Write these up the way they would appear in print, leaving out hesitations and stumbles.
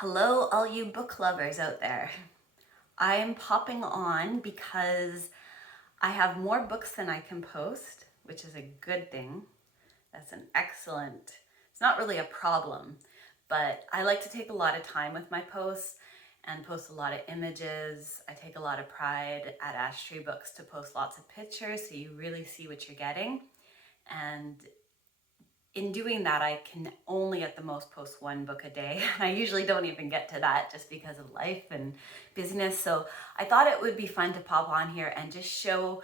Hello, all you book lovers out there. I'm popping on because I have more books than I can post, which is a good thing. That's an excellent, it's not really a problem, but I like to take a lot of time with my posts and post a lot of images. I take a lot of pride at Ash Tree Books to post lots of pictures so you really see what you're getting. And in doing that, I can only at the most post one book a day. I usually don't even get to that just because of life and busyness. So I thought it would be fun to pop on here and just show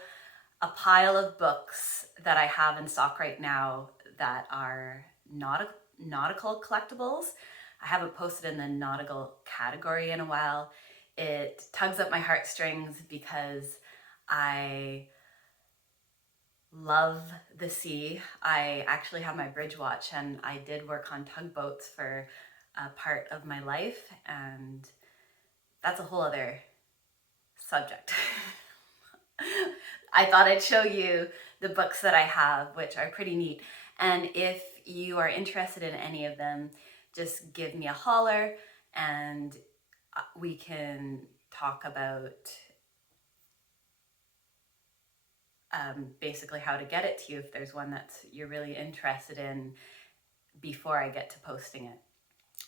a pile of books that I have in stock right now that are nautical collectibles. I haven't posted in the nautical category in a while. It tugs at my heartstrings because I love the sea. I actually have my bridge watch and I did work on tugboats for a part of my life, and that's a whole other subject. I thought I'd show you the books that I have, which are pretty neat. And if you are interested in any of them, just give me a holler and we can talk about basically how to get it to you if there's one that you're really interested in before I get to posting it.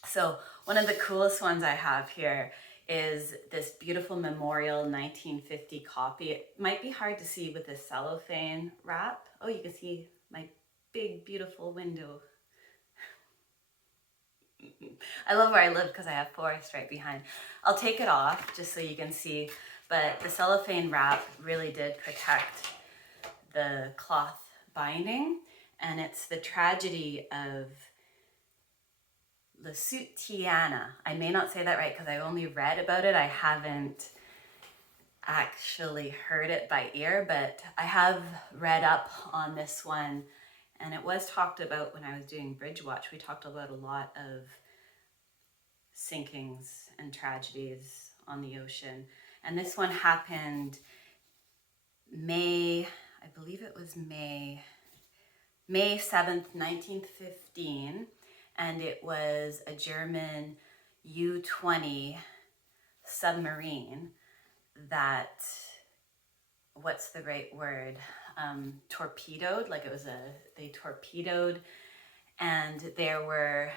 So one of the coolest ones I have here is this beautiful memorial 1950 copy. It might be hard to see with this cellophane wrap. Oh, you can see my big, beautiful window. I love where I live because I have forest right behind. I'll take it off just so you can see, but the cellophane wrap really did protect the cloth binding, and it's the tragedy of Lusitania. I may not say that right because I only read about it. I haven't actually heard it by ear, but I have read up on this one, and it was talked about when I was doing Bridge Watch. We talked about a lot of sinkings and tragedies on the ocean, and this one happened I believe it was May 7th, 1915, and it was a German U-20 submarine that, what's the right word, torpedoed, like they torpedoed, and there were,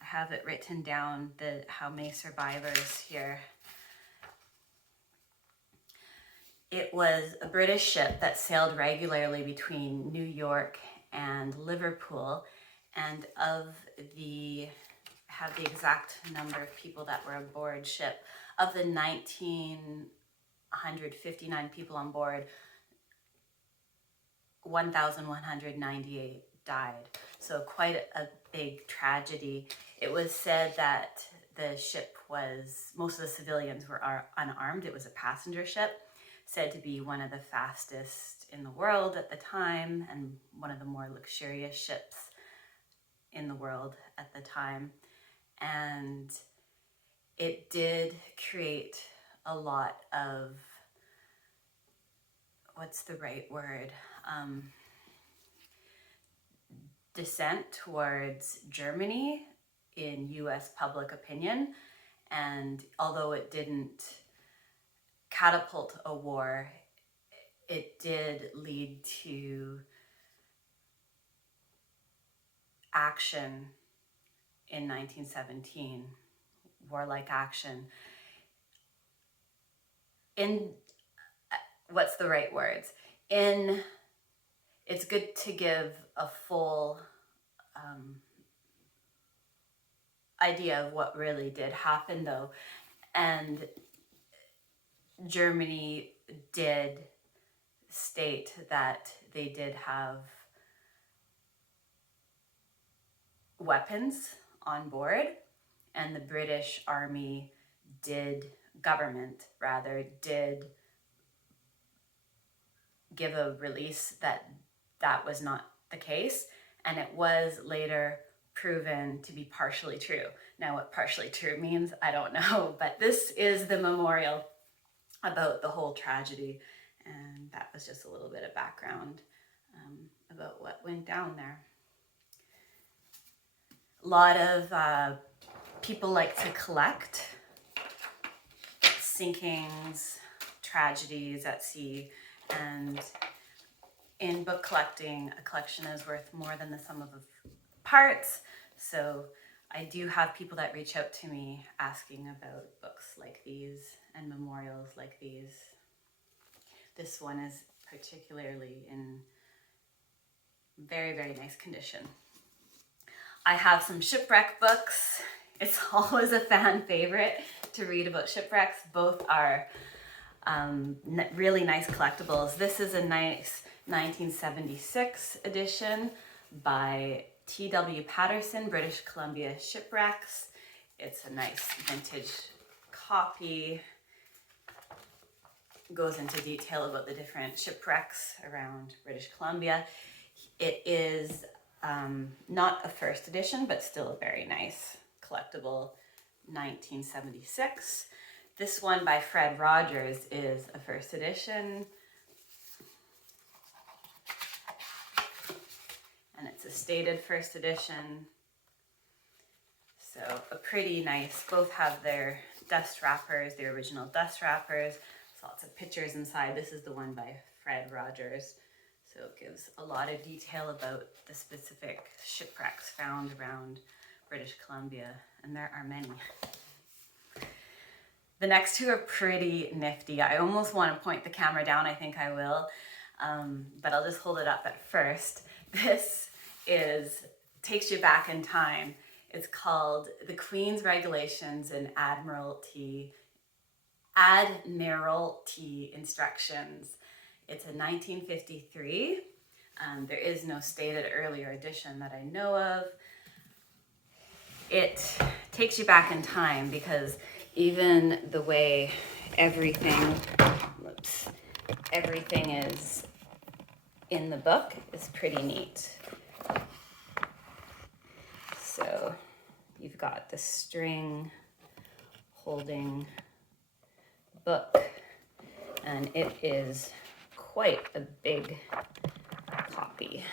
I have it written down, how many survivors here. It was a British ship that sailed regularly between New York and Liverpool, and I have the exact number of people that were aboard ship. Of the 1,959 people on board, 1,198 died. So quite a big tragedy. It was said that the ship most of the civilians were unarmed. It was a passenger ship, said to be one of the fastest in the world at the time and one of the more luxurious ships in the world at the time. And it did create a lot of, what's the right word, dissent towards Germany in US public opinion. And although it didn't catapult a war, it did lead to action in 1917, warlike action. What's the right words? It's good to give a full idea of what really did happen, though. And Germany did state that they did have weapons on board, and the British Army government did give a release that was not the case, and it was later proven to be partially true. Now, what partially true means, I don't know, but this is the memorial about the whole tragedy, and that was just a little bit of background about what went down there. A lot of people like to collect sinkings, tragedies at sea, and in book collecting, a collection is worth more than the sum of the parts. So I do have people that reach out to me asking about books like these and memorials like these. This one is particularly in very, very nice condition. I have some shipwreck books. It's always a fan favorite to read about shipwrecks. Both are really nice collectibles. This is a nice 1976 edition by T.W. Paterson, British Columbia Shipwrecks. It's a nice vintage copy. Goes into detail about the different shipwrecks around British Columbia. It is not a first edition, but still a very nice collectible, 1976. This one by Fred Rogers is a first edition. And it's a stated first edition. So a pretty nice, both have their dust wrappers, the original dust wrappers. There's lots of pictures inside. This is the one by Fred Rogers. So it gives a lot of detail about the specific shipwrecks found around British Columbia, and there are many. The next two are pretty nifty. I almost want to point the camera down, I think I will, but I'll just hold it up at first. This takes you back in time. It's called The Queen's Regulations and Admiralty Instructions. It's a 1953. There is no stated earlier edition that I know of. It takes you back in time because even the way everything is in the book is pretty neat. So you've got the string holding book, and it is quite a big copy.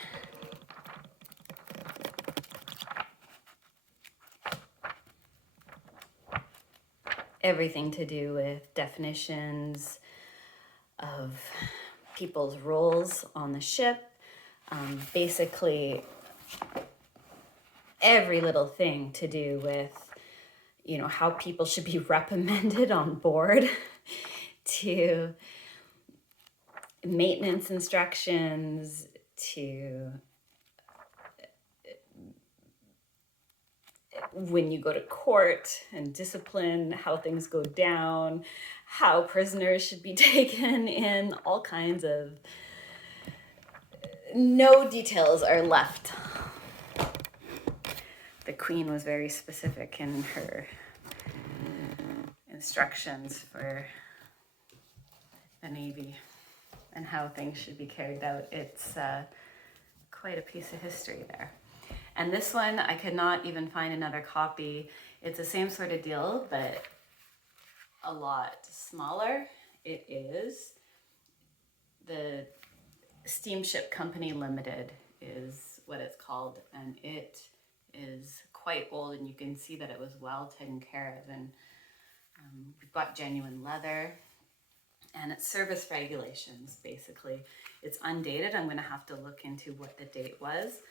Everything to do with definitions of people's roles on the ship, basically every little thing to do with, how people should be reprimanded on board, to maintenance instructions, to when you go to court and discipline, how things go down, how prisoners should be taken in, all kinds of, no details are left. The Queen was very specific in her instructions for the Navy and how things should be carried out. It's quite a piece of history there. And this one, I could not even find another copy. It's the same sort of deal, but a lot smaller. It is the Steamship Company Limited is what it's called, and it is quite old, and you can see that it was well taken care of, and we've got genuine leather, and it's service regulations, basically. It's undated. I'm going to have to look into what the date was.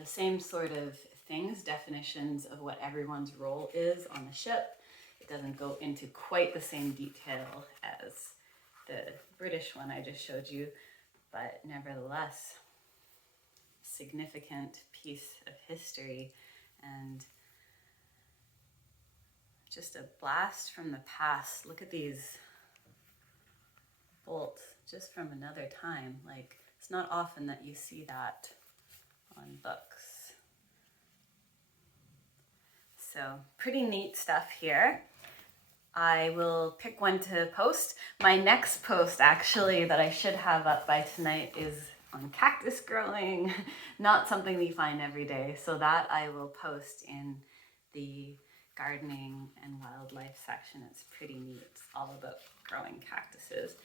The same sort of things, definitions of what everyone's role is on the ship. It doesn't go into quite the same detail as the British one I just showed you, but nevertheless, significant piece of history and just a blast from the past. Look at these bolts just from another time. Like, it's not often that you see that on books. So pretty neat stuff here. I will pick one to post. My next post actually that I should have up by tonight is on cactus growing, not something we find every day. So that I will post in the gardening and wildlife section. It's pretty neat. It's all about growing cactuses.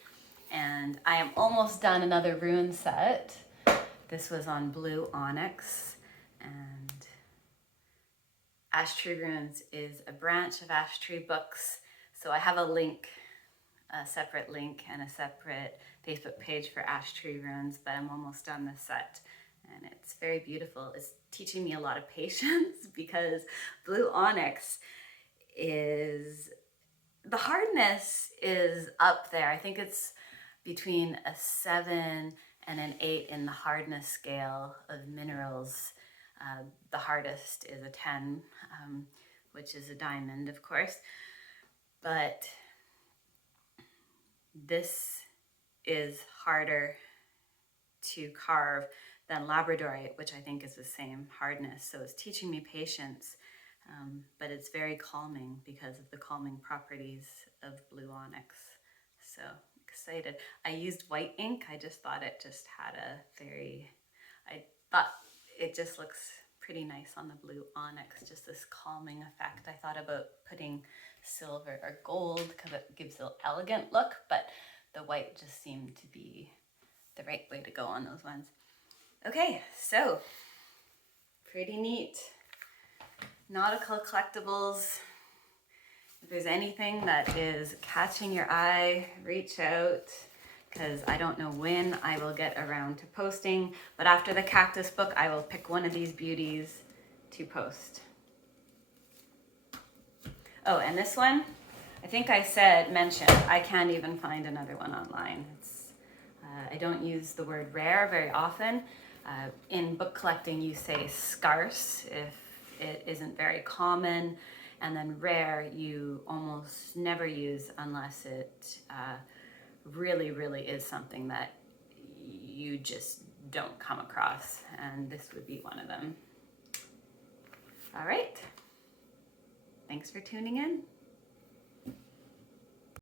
And I am almost done another rune set. This was on blue onyx, and Ash Tree Runes is a branch of Ash Tree Books. So I have a link, a separate link and a separate Facebook page for Ash Tree Runes, but I'm almost done this set and it's very beautiful. It's teaching me a lot of patience because blue onyx is, the hardness is up there. I think it's between a 7 and an 8 in the hardness scale of minerals. The hardest is a 10, which is a diamond, of course. But this is harder to carve than labradorite, which I think is the same hardness. So it's teaching me patience, but it's very calming because of the calming properties of blue onyx. So excited. I used white ink. I just thought it just had I thought it just looks pretty nice on the blue onyx, just this calming effect. I thought about putting silver or gold because it gives an elegant look, but the white just seemed to be the right way to go on those ones. Okay, so pretty neat. Nautical Collectibles. If there's anything that is catching your eye, reach out, because I don't know when I will get around to posting, but after the cactus book, I will pick one of these beauties to post. Oh, and this one, I think I mentioned, I can't even find another one online. I don't use the word rare very often. In book collecting, you say scarce if it isn't very common, and then rare you almost never use unless it really, really is something that you just don't come across, and this would be one of them. All right, thanks for tuning in.